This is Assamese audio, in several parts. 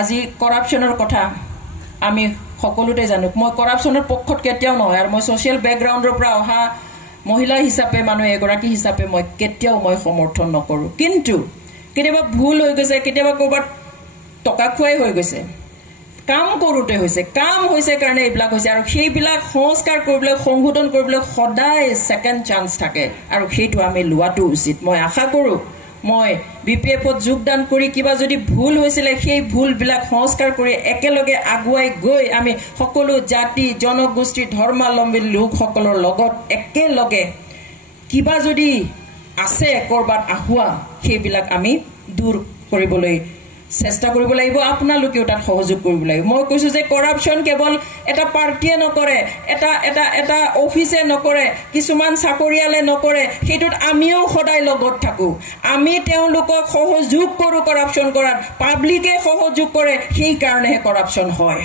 আজি কৰাপশ্যনৰ কথা আমি সকলোতে জানো মই কৰাপশ্যনৰ পক্ষত কেতিয়াও নহয় আৰু মই সোশ্যাল ব্যাকগ্ৰাউণ্ডৰ পৰা অহা মহিলা হিচাপে মানুহ এগৰাকী হিচাপে মই কেতিয়াও মই সমৰ্থন নকৰো কিন্তু কেতিয়াবা ভুল হৈ গৈছে কেতিয়াবা ক'ৰবাত টকা খুৱাই হৈ গৈছে কাম কৰোতে হৈছে কাম হৈছে কাৰণে এইবিলাক হৈছে আৰু সেইবিলাক সংস্কাৰ কৰিবলৈ সংশোধন কৰিবলৈ সদায় সেকেন্ড চান্স থাকে আৰু সেইটো আমি লোৱাটো উচিত মই আশা কৰো মই বিপিএফত যোগদান কৰি কিবা যদি ভুল হৈছিল সেই ভুলবিলাক সংস্কাৰ কৰি একেলগে আগুৱাই গৈ আমি সকলো জাতি জনগোষ্ঠী ধৰ্মাৱলম্বী লোকসকলৰ লগত একেলগে কিবা যদি আছে কৰবাত আহুৱা সেইবিলাক আমি দূৰ কৰিবলৈ চেষ্টা কৰিব লাগিব আপোনালোকেও তাত সহযোগ কৰিব লাগিব মই কৈছো যে কৰাপশ্যন কেৱল এটা পাৰ্টিয়ে নকৰে এটা অফিসে নকৰে কিছুমান চাকৰিয়ালে নকৰে হেতুত আমিও সদায় লগত থাকো আমি তেওঁলোকক সহযোগ কৰো কৰাপশ্যন কৰাত পাব্লিকে সহযোগ কৰে সেই কাৰণে কৰাপশ্যন হয়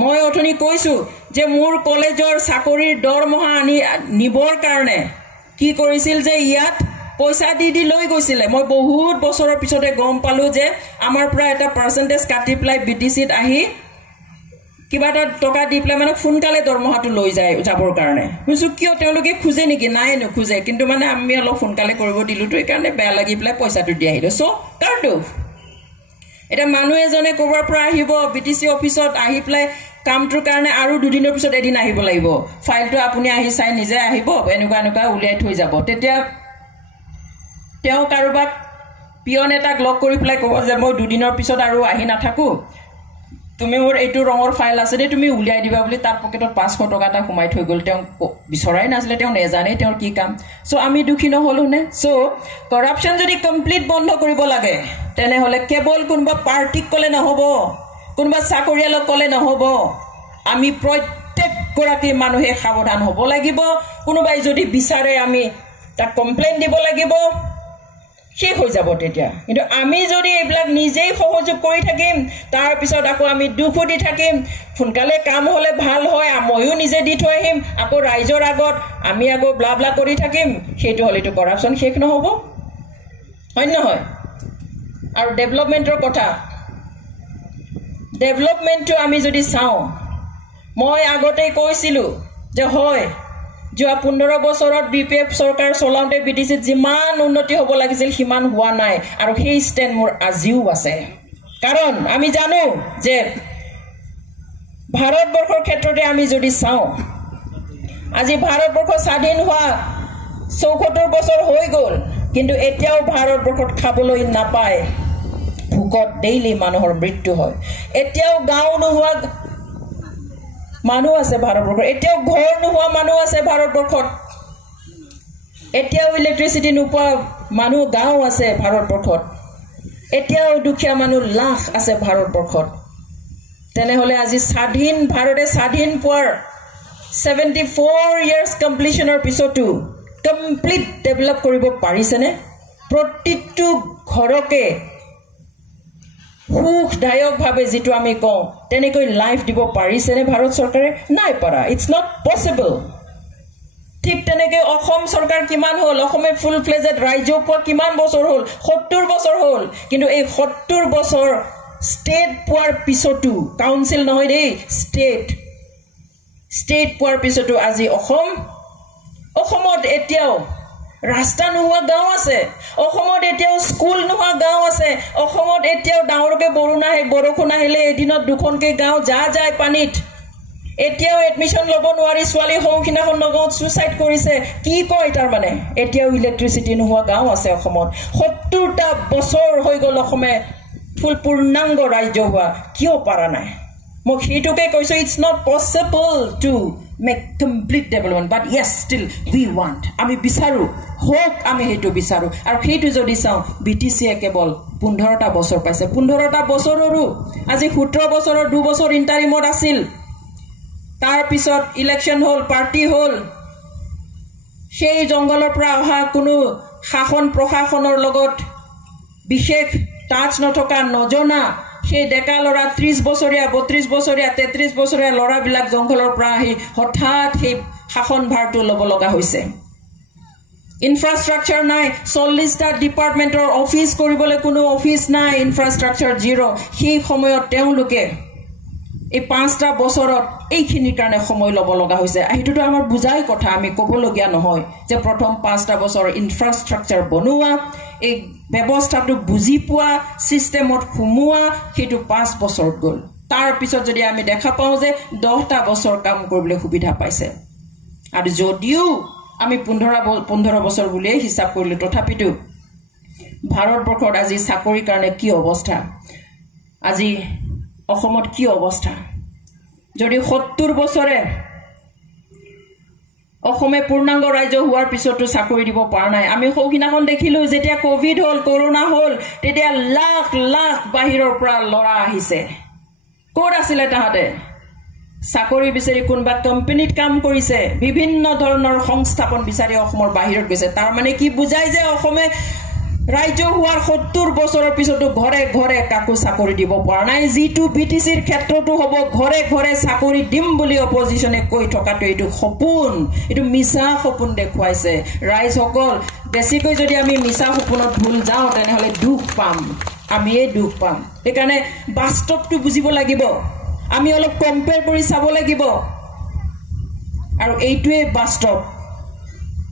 মই অথনি কৈছো যে মোৰ কলেজৰ চাকৰিৰ দৰমহা নিবৰ কাৰণে কি কৰিছিল যে ইয়াত পইচা দি লৈ গৈছিলে মই বহুত বছৰৰ পিছতে গম পালো যে আমাৰ পৰা এটা পাৰ্সেন্টেজ কাটি প্লাই বিটিসিত আহি কিবা এটা টকা দি প্লাই মানে ফুনকালে দৰমহাটো লৈ যায় যাবৰ কাৰণে বুঝু কিয় তেওঁলোকে খুজে নেকি নাই নখুজে কিন্তু মানে আমি অলপ ফুনকালে কৰিব দিলু তো এই কাৰণে বেয়া লাগি প্লাই পইচাটো দি আহিলো সো কাৰ্ডো এটা মানুহ এজনে কৰবাৰ পৰা আহিব বিটিসি অফিসত আহি প্লাই কামটোৰ কাৰণে আৰু দুদিনৰ পিছত এদিন আহিব লাগিব ফাইলটো আপুনি আহি চাই নিজে আহিব এনেকুৱা উলিয়াই থৈ যাব তেতিয়া তেও কাৰোবাক পিয়ন এটাক লক কৰি প্লাই ক'ব যে মই দুদিনৰ পিছত আৰু আহি নাথাকো তুমি মোৰ এইটো ৰঙৰ ফাইল আছে দে তুমি উলিয়াই দিবা বুলি তাৰ পকেটত 500 টকা এটা ঘুমাই থৈ গল তেও বিচৰাই নাছিলে তেও নেজানে তেও কি কাম সো আমি দুখী নহলো নে সো কৰাপশ্যন যদি কমপ্লিট বন্ধ কৰিব লাগে তেনে হলে কেৱল কোনবা পাৰ্টিক কলে নহব কোনবা চাকৰিয়ালক কলে নহব আমি প্ৰত্যেক গৰাকী মানুহে সাৱধান হ'ব লাগিব কোনোবাই যদি বিচাৰে আমি তাক কমপ্লেইন দিব লাগিব শেষ হৈ যাব তেতিয়া কিন্তু আমি যদি এইবিলাক নিজেই সহযোগ কৰি থাকিম তাৰ পিছত আকৌ আমি দুখ দি থাকিম ফুনকালে কাম হলে ভাল হয় ময়ো নিজে দি থৈ আহিম আকৌ ৰাইজৰ আগত আমি আকৌ ব্লা কৰি থাকিম সেইটো হলিটো কৰাপশ্যন শেষ নহব হয় নহয় আৰু ডেভেলপমেন্টৰ কথা ডেভেলপমেন্টটো আমি যদি চাও মই আগতে কৈছিলো যে হয় যোৱা 15 বছৰত বিপিএফ সৰকাৰ চলাওতে বিটিসি যিমান উন্নতি হ'ব লাগিছিল হিমান হোৱা নাই আৰু সেই ষ্টেণ্ড মোৰ আজিও আছে কাৰণ আমি জানো যে ভাৰতবৰ্ষৰ ক্ষেত্ৰতে আমি যদি চাও আজি ভাৰতবৰ্ষ স্বাধীন হোৱা 74 বছৰ হৈ গল কিন্তু এতিয়াও ভাৰতবৰ্ষত খাবলৈ নাপায় ভুকত ডেইলি মানুহৰ মৃত্যু হয় এতিয়াও গাঁও নোহোৱা মানুহ আছে ভাৰতবৰ্ষত এতিয়াও ঘৰ নোহোৱা মানুহ আছে ভাৰতবৰ্ষত এতিয়াও ইলেক্ট্ৰিচিটি নোপোৱা মানুহ গাঁও আছে ভাৰতবৰ্ষত এতিয়াও দুখীয়া মানুহ লাখ আছে ভাৰতবৰ্ষত তেনে হলে আজি স্বাধীন ভাৰতে স্বাধীন পোৱাৰ 74 ইয়াৰ্স কমপ্লিশনৰ পিছতো কমপ্লিট ডেভেলপ কৰিব পাৰিছেনে প্ৰতিটো ঘৰকে সুখদায়ক ভাবে যেটো আমি কওঁ তেনেকৈ লাইফ দিব পাৰিছেনে ভাৰত চৰকাৰে নাই পাৰা ইটস নট পসিবল ঠিক তেনেকৈ অসম চৰকাৰ কিমান হল অসমে ফুল ফ্লেজড ৰাইজ পোৱা কিমান বছৰ হল 70 বছৰ হল কিন্তু এই 70 বছৰ ষ্টেট পোৱাৰ পিছতো কাউন্সিল নহয় দেই ষ্টেট পোৱাৰ পিছতো আজি অসমত এতিয়াও ৰাস্তা নোহোৱা গাঁও আছে অসমত এতিয়াও স্কুল নোহোৱা গাঁও আছে অসমত এতিয়াও ডাঙৰকে বৰষুণ আহিলে এদিনত দুখনকে গাঁও যায় পানীত এতিয়াও এডমিশন ল'ব নোৱাৰি ছোৱালী হৌখিনাখন নগাঁৱত সুইচাইড কৰিছে কি কয় তাৰ মানে এতিয়াও ইলেক্ট্ৰিচিটি নোহোৱা গাঁও আছে অসমত 70টা বছৰ হৈ গল অসমে ফুল পূৰ্ণাংগ ৰাজ্য হোৱা কিয় পাৰা নাই মই সেইটোকে কৈছো it's not possible to make complete development but yes still we want আমি বিচাৰো হোক আমি হেতু বিচাৰো আৰু হেতু যদি চাও বিটিসি কেৱল 15টা বছৰ পাইছে 15টা বছৰৰো আজি 17 বছৰৰ 2 বছৰ ইন্টাৰিমত আছিল তাৰ পিছত ইলেকশন হল পাৰ্টি হল সেই জংগলৰ পৰা অহা কোনো শাসন প্ৰশাসনৰ লগত বিশেষ টাচ নথকা নজনা সেই ডেকা লৰা 30 বছৰীয়া 32 বছৰীয়া 33 বছৰীয়া লৰাবিলাক জংগলৰ পৰা আহি হঠাৎ সেই শাসন ভাৰটো লব লগা হৈছে ইনফ্ৰাষ্ট্ৰাকচাৰ নাই 40টা ডিপাৰ্টমেণ্টৰ অফিচ কৰিবলৈ কোনো অফিচ নাই ইনফ্ৰাষ্ট্ৰাকচাৰ জিৰ' সেই সময়ত তেওঁলোকে এই 5টা বছৰত এইখিনিৰ কাৰণে সময় ল'ব লগা হৈছে এইটোতো আমাৰ বুজাই কথা আমি ক'বলগীয়া নহয় যে প্ৰথম 5টা বছৰ ইনফ্ৰাষ্ট্ৰাকচাৰ বনোৱা এই ব্যৱস্থাটো বুজি পোৱা সিস্টেমত সোমোৱা সেইটো 5 বছৰত গ'ল তাৰ পিছত যদি আমি দেখা পাওঁ যে 10টা বছৰ কাম কৰিবলৈ সুবিধা পাইছে আৰু যদিও আমি 15 বছৰ বুলিয়ে হিচাপ কৰিলো তথাপিতো ভাৰতবৰ্ষত আজি চাকৰিৰ কাৰণে কি অৱস্থা আজি অসমত কি অৱস্থা যদি 70 বছৰে অসমে পূৰ্ণাংগ ৰাজ্য হোৱাৰ পিছতো চাকৰি দিব পৰা নাই আমি সৌখিনাখন দেখিলো যেতিয়া কোভিড হল কৰোনা হল তেতিয়া লাখ লাখ বাহিৰৰ পৰা লৰা আহিছে কোড আছিল তাহাতে চাকৰি বিচাৰি কোনবা কোম্পানীত কাম কৰিছে বিভিন্ন ধৰণৰ সংস্থাপন বিচাৰি অসমৰ বাহিৰত গৈছে তাৰ মানে কি বুজাই যে অসমে ৰাজ্য হোৱাৰ 70 বছৰৰ পিছতো ঘৰে ঘৰে কাকো চাকৰি দিব পৰা নাই জিটু বিটিসিৰ ক্ষেত্ৰটো হ'ব ঘৰে ঘৰে চাকৰি দিম বুলি অপজিশনে কৈ থকাটো এটো সপোন এটো মিছা সপোন দেখুৱাইছে ৰাইজসকল বেছিকৈ যদি আমি মিছা সপোনত ভুল যাওঁ তেনেহলে দুখ পাম আমি এই দুখ পাম একাৰণে বাস্তৱটো বুজিব লাগিব আমি অলপ কম্পেয়াৰ কৰি চাব লাগিব আৰু এইটোৱে বাস্তৱ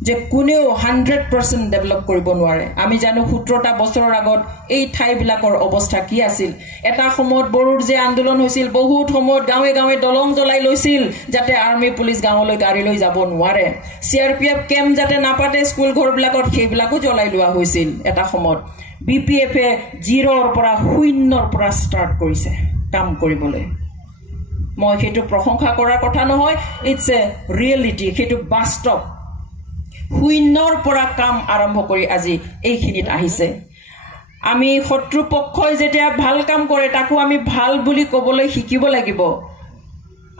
যে কোনেও 100% ডেভেলপ কৰিব নোৱাৰে আমি জানো 17টা বছৰৰ আগত এই ঠাইবিলাকৰ অৱস্থা কি আছিল এটা সময়ত বড়োৰ যে আন্দোলন হৈছিল বহুত সময়ত গাঁৱে গাঁৱে দলং জ্বলাই লৈছিল যাতে আৰ্মি পুলিচ গাঁৱলৈ গাড়ী লৈ যাব নোৱাৰে সিআৰপিএফ কেম্প যাতে নাপাতে স্কুল ঘৰবিলাকত সেইবিলাকো জ্বলাই লোৱা হৈছিল এটা সময়ত বিপিএফে 0ৰ পৰা 0ৰ পৰা ষ্টাৰ্ট কৰিছে কাম কৰিবলৈ মই সেইটো প্ৰশংসা কৰাৰ কথা নহয় ইটস এ ৰিয়েলিটি সেইটো বাস্তৱ 0ৰ পৰা কাম আৰম্ভ কৰি আজি এইখিনিত আহিছে আমি শত্ৰুপক্ষই যেতিয়া ভাল কাম কৰে তাকো আমি ভাল বুলি ক'বলৈ শিকিব লাগিব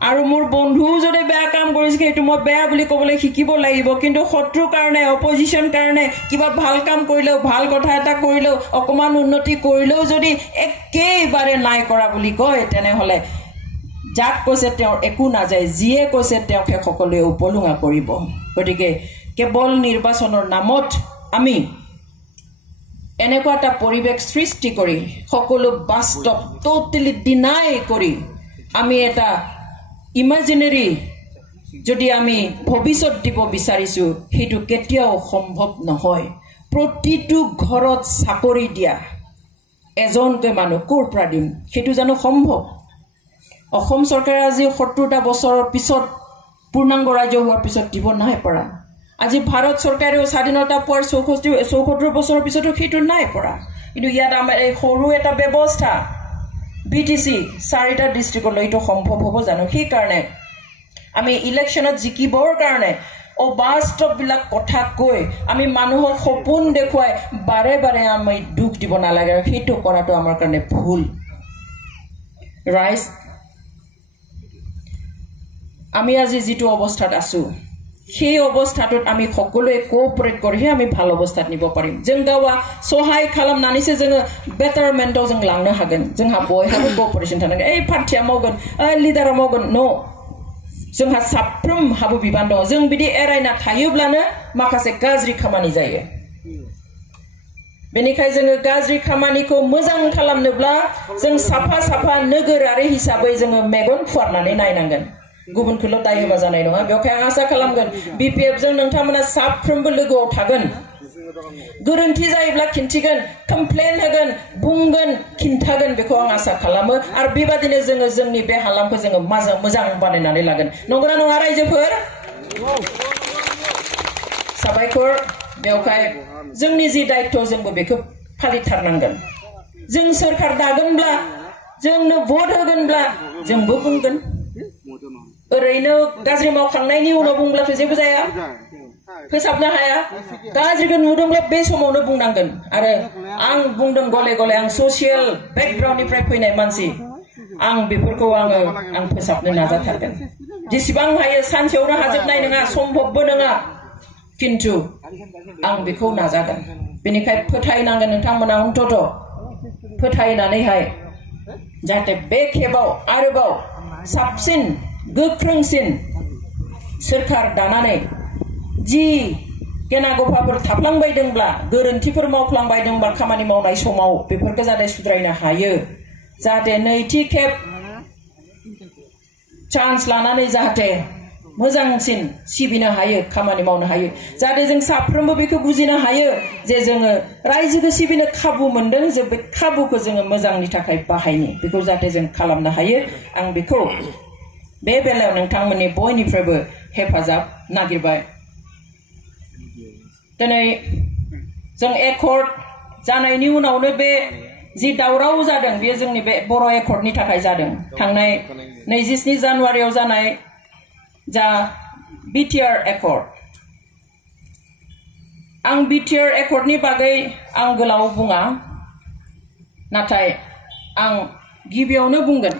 আৰু মোৰ বন্ধু যদি বেয়া কাম কৰিছে সেইটো মই বেয়া বুলি ক'বলৈ শিকিব লাগিব কিন্তু শত্ৰু কাৰণে অপজিশন কাৰণে কিবা ভাল কাম কৰিলেও ভাল কথা এটা কৰিলেও অকমান উন্নতি কৰিলেও যদি একেবাৰে নাই কৰা বুলি কয় তেনেহলে যাক কৈছে তেওঁ একো নাযায় যিয়ে কৈছে তেওঁকে সকলোৱে উপলুঙা কৰিব গতিকে কেৱল নিৰ্বাচনৰ নামত আমি এনেকুৱা এটা পৰিৱেশ সৃষ্টি কৰি সকলো বাস্তৱ টোটালি ডিনাই কৰি আমি এটা ইমাজিনাৰী যদি আমি ভৱিষ্যত দিব বিচাৰিছো সেইটো কেতিয়াও সম্ভৱ নহয় প্ৰতিটো ঘৰত চাকৰি দিয়া এজনকৈ মানুহ ক'ৰ পৰা দিম সেইটো জানো সম্ভৱ অসম চৰকাৰে আজি 70টা বছৰৰ পিছত পূৰ্ণাংগ ৰাজ্য হোৱাৰ পিছত দিব নাই পৰা আজি ভাৰত চৰকাৰেও স্বাধীনতা পোৱাৰ 74 বছৰৰ পিছতো সেইটো নাই পৰা কিন্তু ইয়াত আমাৰ এই সৰু এটা ব্যৱস্থা বিটিসি 4টা ডিস্ট্ৰিক্টলৈ এইটো সম্ভৱ হ'ব জানো সেই কাৰণে আমি ইলেকশ্যনত জিকিবৰ কাৰণে অবাস্তৱবিলাক কথা কৈ আমি মানুহক সপোন দেখুৱাই বাৰে বাৰে আমি দুখ দিব নালাগে সেইটো কৰাটো আমাৰ কাৰণে ভুল ৰাইজ আমি আজি যেটো অৱস্থাত আছো সেই অৱস্থাটোত আমি সকলোৱে কোঅপাৰেট কৰিহে আমি ভাল অৱস্থাত নিব পাৰিম जों গাवा সহায় खालामनानैसो जोङो बेटारमेन्टआव जों लांनो हागोन जोंहा बयहाबो कोअपारेसन थानांगोन ए पार्टिया मावगोन लिडारा मावगोन नो जोंहा साफ्रोम हाबो बिबान दं जों बिदि एरायना थायोब्लानो माखासे गाज्रि खामानि जायो बेनिखाय जोङो गाज्रि खामानिखौ मोजां खालामनोब्ला जों साफा साफा नोगोरारि हिसाबै जोङो मेगन फुवारनानै नायनांगोन गुबुनखौल' दाय होबा जानाय नङा बेवहाय आं आसा खालामगोन बिपिएफ जों नोंथांमोना साफ्रोमबो लोगोआव थागोन गोरोन्थि जायोब्ला खिन्थिगोन कमप्लेन होगोन बुंगोन खिन्थागोन बेखौ आं आसा खालामो आरो बेबादिनो जोङो जोंनि बे हालामखौ जोङो मोजां बानायनानै लागोन नंगौना नङा रायजोफोर साबायखर बेवहाय जोंनि जि दायित्व जोंबो बेखौ फालिथारनांगोन जों सरकार दागोनब्ला जोंनो भट होगोनब्ला जोंबो बुंगोन ओरैनो गाज्रि मावखांनायनि उनाव बुंब्लाथ' जेबो जाया फोसाबनो हाया गाज्रिखौ नुदोंब्ला बे समावनो बुंनांगोन आरो आं बुंदों गले गले आं ससियेल बेकग्राउन्डनिफ्राय फैनाय मानसि आं बेफोरखौ आं फोसाबनो नाजाथारगोन जेसेबां हायो सानसेयावनो हाजोबनाय नङा सम्भबबो नङा किन्तु आं बेखौ नाजागोन बेनिखाय फोथायनांगोन नोंथांमोना अन्तत फोथायनानैहाय जाहाथे बे खेबाव आरोबाव साबसिन गोख्रोंसिन सोरखार दानानै जि गेना गफाफोर थाफ्लांबायदोंब्ला गोरोन्थिफोर मावफ्लांबायदोंबा खामानि मावनाय समाव बेफोरखौ जाहाथे सुद्रायनो हायो जाहाथे नैथि खेब चान्स लानानै जाहाथे मोजांसिन सिबिनो हायो खामानि मावनो हायो जाहाथे जों साफ्रोमबो बेखौ बुजिनो हायो जे जोङो रायजोखौ सिबिनो खाबु मोनदों जे बे खाबुखौ जोङो मोजांनि थाखाय बाहायनो बेखौ जाहाथे जों खालामनो हायो आं बेखौ बे बेलायाव नोंथांमोननि बयनिफ्रायबो हेफाजाब नागिरबाय दिनै जों एकर्ड जानायनि उनावनो बे जि दावराव जादों बेयो जोंनि बे बर' एकर्डनि थाखाय जादों थांनाय 27 जानुवारियाव जानाय जा बिटिआर एकर्ड आं बिटिआर एकर्डनि बागै आं गोलाव बुङा नाथाय आं गिबियावनो बुंगोन